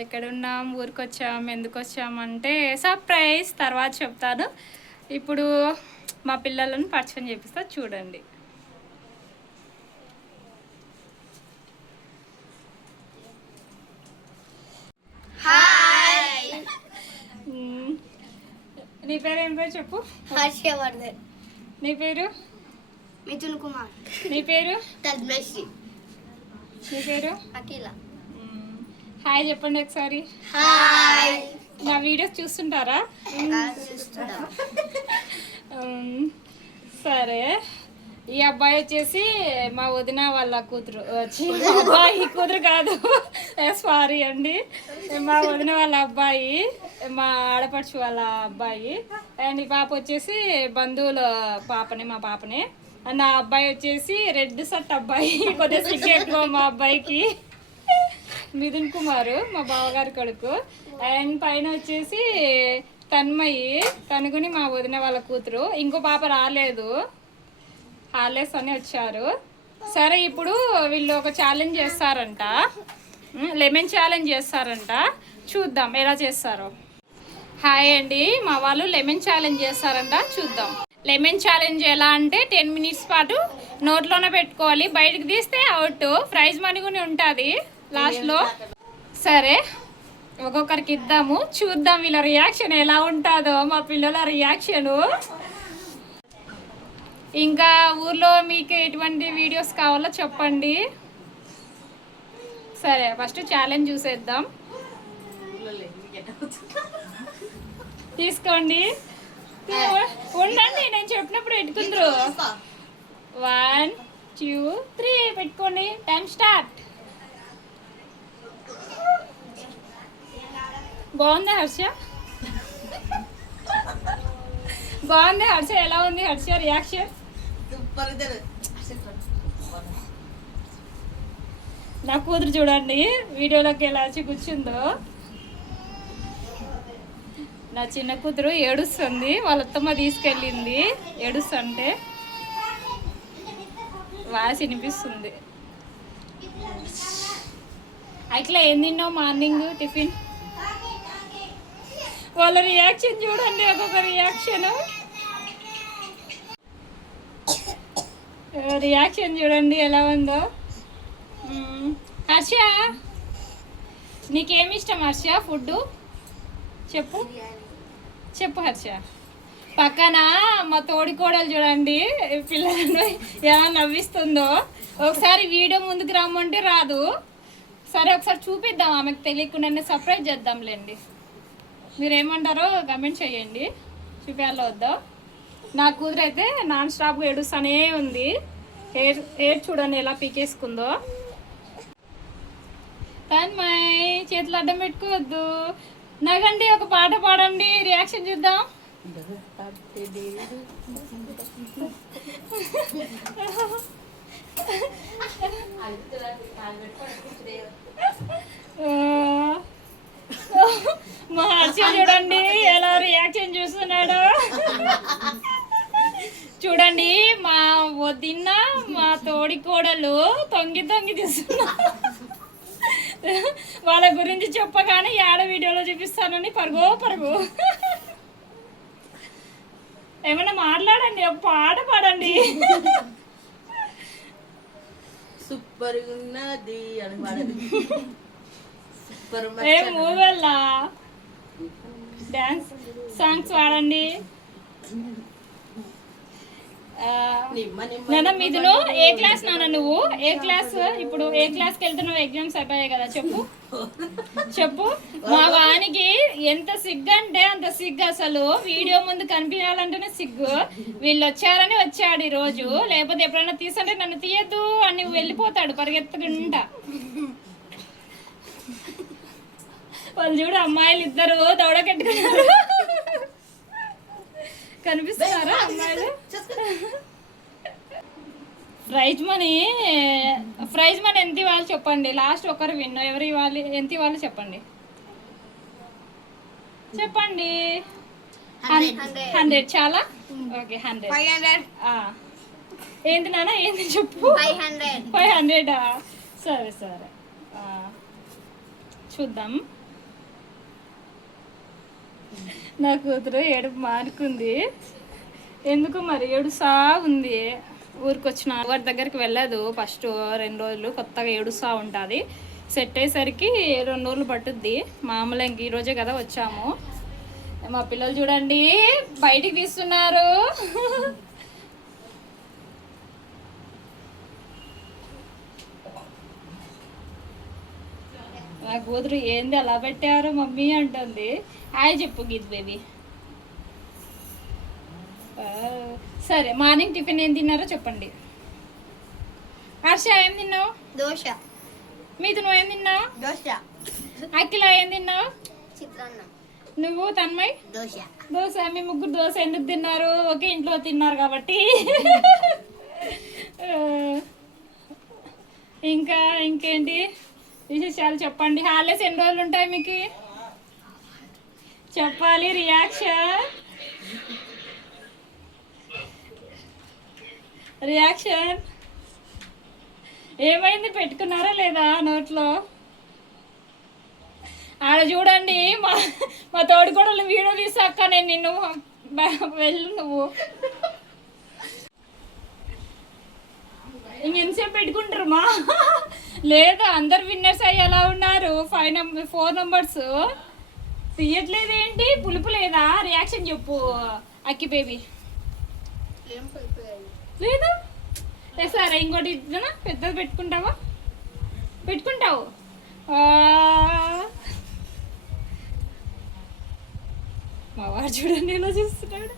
ఎక్కడున్నాం, ఊరికి వచ్చాం, ఎందుకు వచ్చామంటే సర్ప్రైజ్ తర్వాత చెప్తాను. ఇప్పుడు మా పిల్లలను పరిచయం చేపిస్తా, చూడండి. నీ పేరు ఏం పేరు చెప్పు? హర్షవర్ధన్. నీ పేరు? మిథున్ కుమార్. నీ పేరు? తద్మశ్రీ. నీ పేరు? అఖిల. హాయ్ చెప్పండి ఒకసారి. హాయ్. నా వీడియోస్ చూస్తుంటారా? సరే, ఈ అబ్బాయి వచ్చేసి మా వదిన వాళ్ళ కూతురు. అబ్బాయి కూతురు కాదు, సారీ అండి, మా వదిన వాళ్ళ అబ్బాయి, మా ఆడపడుచు వాళ్ళ అబ్బాయి. అండ్ ఈ పాప వచ్చేసి బంధువుల పాపని, మా పాపని. అండ్ నా అబ్బాయి వచ్చేసి రెడ్ షర్ట్ అబ్బాయి, కొద్దిగా సిగ్గు ఎక్కువ మా అబ్బాయికి. మిథున్ కుమార్ మా బావగారి కొడుకు. అండ్ పైన వచ్చేసి తన్మయి, తనుగుని మా వదిన వాళ్ళ కూతురు. ఇంకో పాప రాలేదు, హాలిడేస్ అని వచ్చారు. సరే, ఇప్పుడు వీళ్ళు ఒక ఛాలెంజ్ చేస్తారంట, లెమన్ ఛాలెంజ్ చేస్తారంట. చూద్దాం ఎలా చేస్తారో. హాయ్ అండి, మా వాళ్ళు లెమన్ ఛాలెంజ్ చేస్తారంట, చూద్దాం. లెమన్ ఛాలెంజ్ ఎలా అంటే 10 minutes పాటు నోట్లోనే పెట్టుకోవాలి, బయటకు తీస్తే అవుట్. ప్రైజ్ మనీ కూడా ఉంటుంది లాస్ట్లో. సరే, ఒక్కొక్కరికి ఇద్దాము, చూద్దాం వీళ్ళ రియాక్షన్ ఎలా ఉంటుందో, మా పిల్లల రియాక్షను. ఇంకా ఊర్లో మీకు ఎటువంటి వీడియోస్ కావాలో చెప్పండి. సరే, ఫస్ట్ ఛాలెంజ్ చూసేద్దాం. తీసుకోండి, ఉండండి, నేను చెప్పినప్పుడు పెట్టుకుందరు. 1 2 3 పెట్టుకోండి. Time start. బాగుంది హర్ష? బాగుంది హర్ష? ఎలా ఉంది హర్ష రియాక్షన్? నా కూతురు చూడండి వీడియోలోకి ఎలా వచ్చి కూర్చుందో. నా చిన్న కూతురు ఏడుస్తుంది, వాళ్ళ అత్తమ్మ తీసుకెళ్ళింది ఏడుస్తుంటే, వాయిస్ వినిపిస్తుంది. అట్లా ఏం తిన్నావు మార్నింగ్ టిఫిన్? వాళ్ళ రియాక్షన్ చూడండి, ఒక్కొక్క రియాక్షన్ చూడండి ఎలా ఉందో. హర్ష, నీకేమి ఇష్టం హర్ష ఫుడ్? చెప్పు చెప్పు హర్ష. పక్కన మా తోడి కోడలు చూడండి పిల్లలను ఎలా నవ్విస్తుందో. ఒకసారి వీడియో ముందుకు రమ్మంటే రాదు. సరే, ఒకసారి చూపిద్దాం, ఆమెకు తెలియకుండా సర్ప్రైజ్ చేద్దాంలేండి. మీరేమంటారో కమెంట్ చేయండి, చూపించాలో వద్దా. నా కూతురు అయితే నాన్ స్టాప్గా ఏడుస్తూనే ఉంది. హెయిర్ చూడండి ఎలా పీకేసుకుందో. తన్మయ్, చేతులు అడ్డం పెట్టుకోవద్దు, నగండి, ఒక పాట పాడండి, రియాక్షన్ చూద్దాం. మా హర్ష చూడండి ఎలా రియాక్షన్ చూస్తున్నాడు. చూడండి, మా వదిన మా తోడి కోడలు తొంగి తొంగి తీస్తున్నా. వాళ్ళ గురించి చెప్పగానే యాడ వీడియోలో చూపిస్తానని పరుగు. ఏమన్నా మాట్లాడండి, ఒక పాట పాడండి. సూపర్ ఉన్నది అని పాడండి. ఏ మూవెల్లా డాన్స్ సాంగ్స్ పాడండి. నాన్న మిథును, ఏ క్లాస్ నాన్న నువ్వు? ఏ క్లాస్? ఇప్పుడు ఏ క్లాస్కి వెళ్తున్నావు? ఎగ్జామ్స్ అయిపోయాయి కదా, చెప్పు. మా వానికి ఎంత సిగ్గు అంటే అంత సిగ్గు, అసలు వీడియో ముందు కనిపించాలంటేనే సిగ్గు. వీళ్ళు వచ్చారని వచ్చాడు ఈ రోజు, లేకపోతే ఎప్పుడైనా తీసంటే నన్ను తీయద్దు అని వెళ్ళిపోతాడు పరిగెత్తుకుంటా. వాళ్ళు చూడు, అమ్మాయిలు ఇద్దరు దౌడకెట్టుకున్నారు. కనిపిస్తున్నారా అమ్మాయిలు? ప్రైజ్ మనీ ఎంత ఇవ్వాలి చెప్పండి. లాస్ట్ ఒకరు విన్, ఎవరు ఇవ్వాలి, ఎంత ఇవ్వాలి చెప్పండి. 100 చాలా? ఓకే, 100. ఏంటి నాన్న, ఏంటి చెప్పు? 500. సరే చూద్దాం. నా కూతురు ఏడుపు మానుకుంది. ఎందుకు మరి ఏడుసా ఉంది. ఊరికొచ్చిన వారి దగ్గరికి వెళ్ళదు. ఫస్ట్ 2 రోజులు కొత్తగా ఏడుస్తూ ఉంటుంది. సెట్ అయ్యేసరికి 2 రోజులు పట్టుద్ది. మామూలు ఇంక ఈరోజే కదా వచ్చాము. మా పిల్లలు చూడండి బయటికి తీస్తున్నారు. నా కూతురు ఏంది అలా పెట్టారు మమ్మీ అంటుంది. హాయ్ చెప్పు గీత్ బేబీ. సరే మార్నింగ్ టిఫిన్ ఏం తిన్నారో చెప్పండి. హర్ష ఏం తిన్నావు? దోశ. మీతో నువ్వేం తిన్నావు? దోశ. అఖిల ఏం తిన్నావు? చిత్రాన్నం. నువ్వు తన్మయ్? దోశ. దోశ. మీ ముగ్గురు దోశ ఎందుకు తిన్నారు? ఒకే ఇంట్లో తిన్నారు కాబట్టి. ఇంకా ఇంకేంటి విశేషాలు చెప్పండి. హాలిడేస్ ఎన్ని రోజులు ఉంటాయి మీకు? చెప్పాలి. రియాక్షన్ ఏమైంది? పెట్టుకున్నారా లేదా నోట్లో? ఆడ చూడండి మా తోడుకోడలు వీడియో తీసాక నేను నిన్ను వెళ్ళు నువ్వు ఇంకెంతసేపు పెట్టుకుంటారు మా లేదు అందరు విన్నర్స్ అయ్యి ఎలా ఉన్నారు. 4 numbers తీయట్లేదు ఏంటి? పులుపు లేదా? రియాక్షన్ చెప్పు అక్కి బేబీ. లేదు సరే ఇంకోటి ఇద్దనా పెద్దది పెట్టుకుంటావా? పెట్టుకుంటావు. మా వాడు చూడండి ఎలా చూస్తున్నాడు.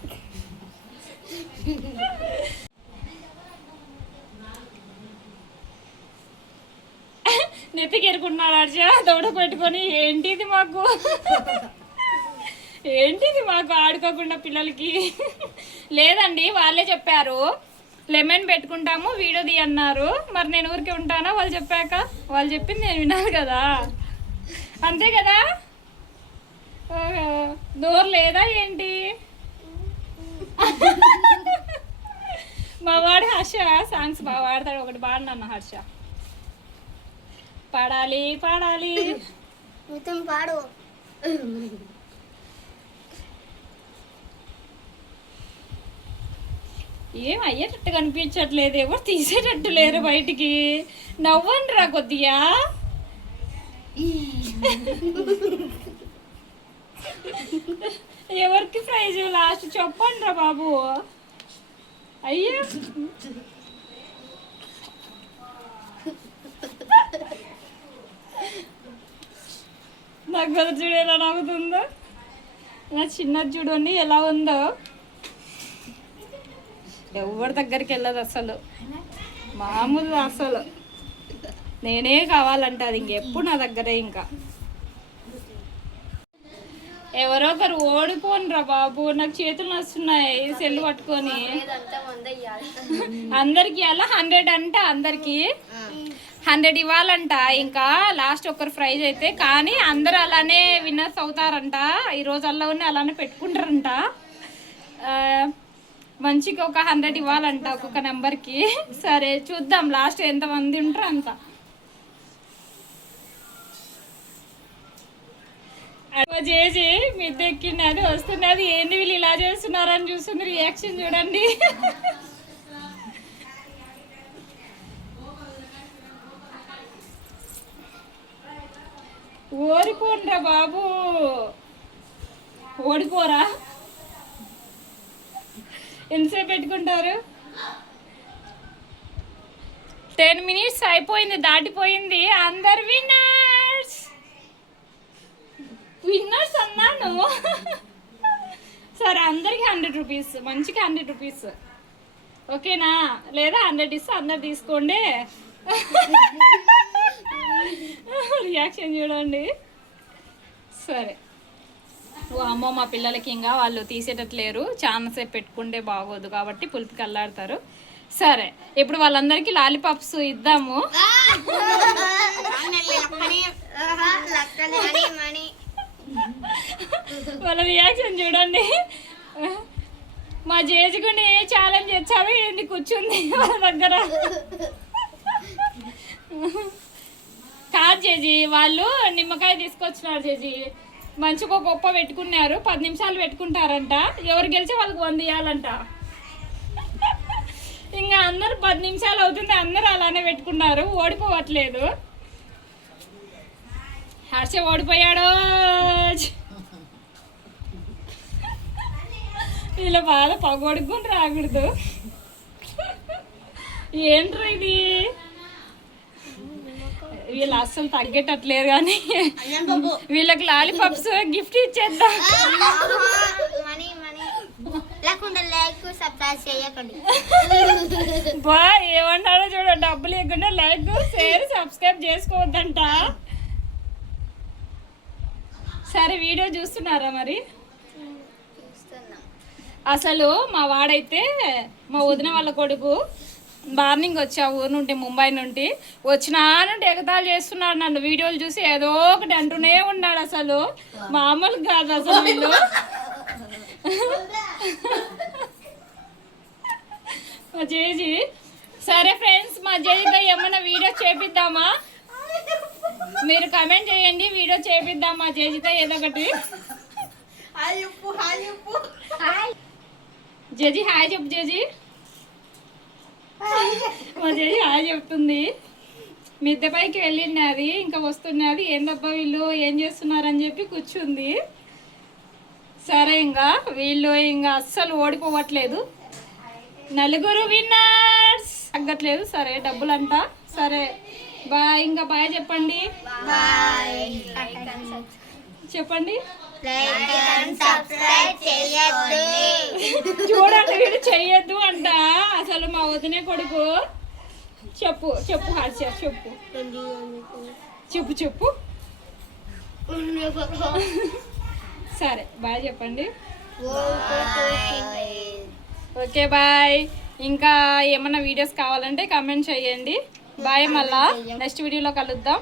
నెత్తికి ఎరుకుంటున్నాడు హర్ష దౌడ పెట్టుకొని. ఏంటిది మాకు ఆడుకోకుండా పిల్లలకి. లేదండి వాళ్ళే చెప్పారు లెమన్ పెట్టుకుంటాము వీడియో తీ అన్నారు. మరి నేను ఊరికే ఉంటానా? వాళ్ళు చెప్పాక వాళ్ళు చెప్పింది నేను వినాలి కదా, అంతే కదా. నోరు లేదా ఏంటి? మా వాడు హర్ష సాంగ్స్ బాగా పాడతాడు. ఒకటి పాడినా హర్ష. పాడాలి పాడు. ఏం అయ్యేటట్టు కనిపించట్లేదు. ఎవరు తీసేటట్టు లేరు బయటికి. నవ్వండి రా కొద్దిగా. ఎవరికి ప్రైజ్ లాస్ట్ చెప్పండి రా బాబు. అయ్యో నాకు కదా చూడు ఎలా నవ్వుతుందో. నా చిన్నది చూడండి ఎలా ఉందో. ఎవరి దగ్గరికి వెళ్ళదు అసలు, మామూలు అసలు. నేనే కావాలంటది ఇంకెప్పుడు నా దగ్గరే. ఇంకా ఎవరో ఒకరు ఓడిపోనురా బాబు. నాకు చేతులు నస్తున్నాయి సెల్ పట్టుకొని. అందరికి అలా 100 అంట. అందరికి 100 ఇవ్వాలంట. ఇంకా లాస్ట్ ఒకరు ప్రైజ్ అయితే కానీ అందరూ అలానే విన్నర్స్ అవుతారంట. ఈ రోజు అలా ఉన్న అలానే పెట్టుకుంటారంట. మంచిగా ఒక 100 ఇవ్వాలంట ఒక్కొక్క నెంబర్కి. సరే చూద్దాం లాస్ట్ ఎంతమంది ఉంటారో అంత. చేసి మిద్దెక్కినది వస్తున్నది. ఏంది వీళ్ళు ఇలా చేస్తున్నారని చూస్తుంది. రియాక్షన్ చూడండి. ఓడిపోండ్రా బాబు. ఓడిపోరా. ఎంతసేపు పెట్టుకుంటారు? 10 minutes అయిపోయింది, దాటిపోయింది. అందరు విన్నర్స్ అన్నాను. సరే అందరికి 100 rupees, మంచిగా 100 rupees ఓకేనా? లేదా 100 ఇస్తే అందరు తీసుకోండి. రియాక్షన్ చూడండి. సరే అమ్మ మా పిల్లలకి ఇంకా వాళ్ళు తీసేటట్లేరు. చాలాసేపు పెట్టుకుంటే బాగోదు కాబట్టి పులుపుకి అల్లాడతారు. సరే ఇప్పుడు వాళ్ళందరికీ లాలీపాప్స్ ఇద్దాము. వాళ్ళ రియాక్షన్ చూడండి. మా జేజుకుని ఛాలెంజ్ చేసావి ఏంది కూర్చుంది వాళ్ళ దగ్గర. కాదు జేజీ వాళ్ళు నిమ్మకాయ తీసుకొచ్చినారు జేజీ. మంచిగా గొప్ప పెట్టుకున్నారు. 10 నిమిషాలు పెట్టుకుంటారంట. ఎవరు గెలిచే వాళ్ళకి 100 ఇవ్వాలంట. ఇంకా అందరు 10 నిమిషాలు అవుతుంది, అందరూ అలానే పెట్టుకున్నారు. ఓడిపోవట్లేదు. హర్ష ఓడిపోయాడు. వీళ్ళ బాధ పగొడుకుని రాకూడదు. ఏంట్రా ఇది, వీళ్ళు అస్సలు తగ్గేటట్లేరు. కానీ వీళ్ళకి లాలీపాప్స్ గిఫ్ట్ ఇచ్చేద్దాం. మనీ లేకుండా లైక్ సబ్స్క్రైబ్ చేయకండి. బా ఏమన్నారో చూడ, డబ్బులు ఇవ్వకుండా లైక్ షేర్ సబ్స్క్రైబ్ చేసుకోవద్దంట. సరే వీడియో చూస్తున్నారా మరి? అసలు మా వాడైతే మా వదిన వాళ్ళ కొడుకు మార్నింగ్ వచ్చా ఊరు నుండి, ముంబై నుండి వచ్చినా నుండి ఎగతాళి చేస్తున్నాడు. నన్ను వీడియోలు చూసి ఏదో ఒకటి అంటూనే ఉన్నాడు. అసలు మామూలు కాదు అసలు వీళ్ళు. మా జేజీ. సరే ఫ్రెండ్స్, మా జేజీతో ఏమన్నా వీడియో చేపిద్దామా? మీరు కమెంట్ చేయండి, వీడియో చేపిద్దాం మా జేజీతో ఏదో ఒకటి. జేజీ హాయ్ చెప్పు. జేజీ మా జేజీ హాయ్ చెప్తుంది. మిద్దె పైకి వెళ్ళినది, ఇంకా వస్తున్నది. ఏందబ్బా వీళ్ళు ఏం చేస్తున్నారని చెప్పి కూర్చుంది. సరే ఇంకా వీళ్ళు ఇంకా అస్సలు ఓడిపోవట్లేదు. 4 విన్నర్స్ తగ్గట్లేదు. సరే డబ్బులంట. సరే బాయ్. ఇంకా బాయ్ చెప్పండి. చెప్పండి. చూడండి వీడు చెయ్యొద్దు అంట. అసలు మా వదినే కొడుకు. చెప్పు చెప్పు హర్ష చెప్పు చెప్పు చెప్పు. సరే బాయ్ చెప్పండి. Okay bye. ఇంకా ఏమన్నా వీడియోస్ కావాలంటే కామెంట్ చేయండి. బాయ్. మళ్ళా నెక్స్ట్ వీడియోలో కలుద్దాం.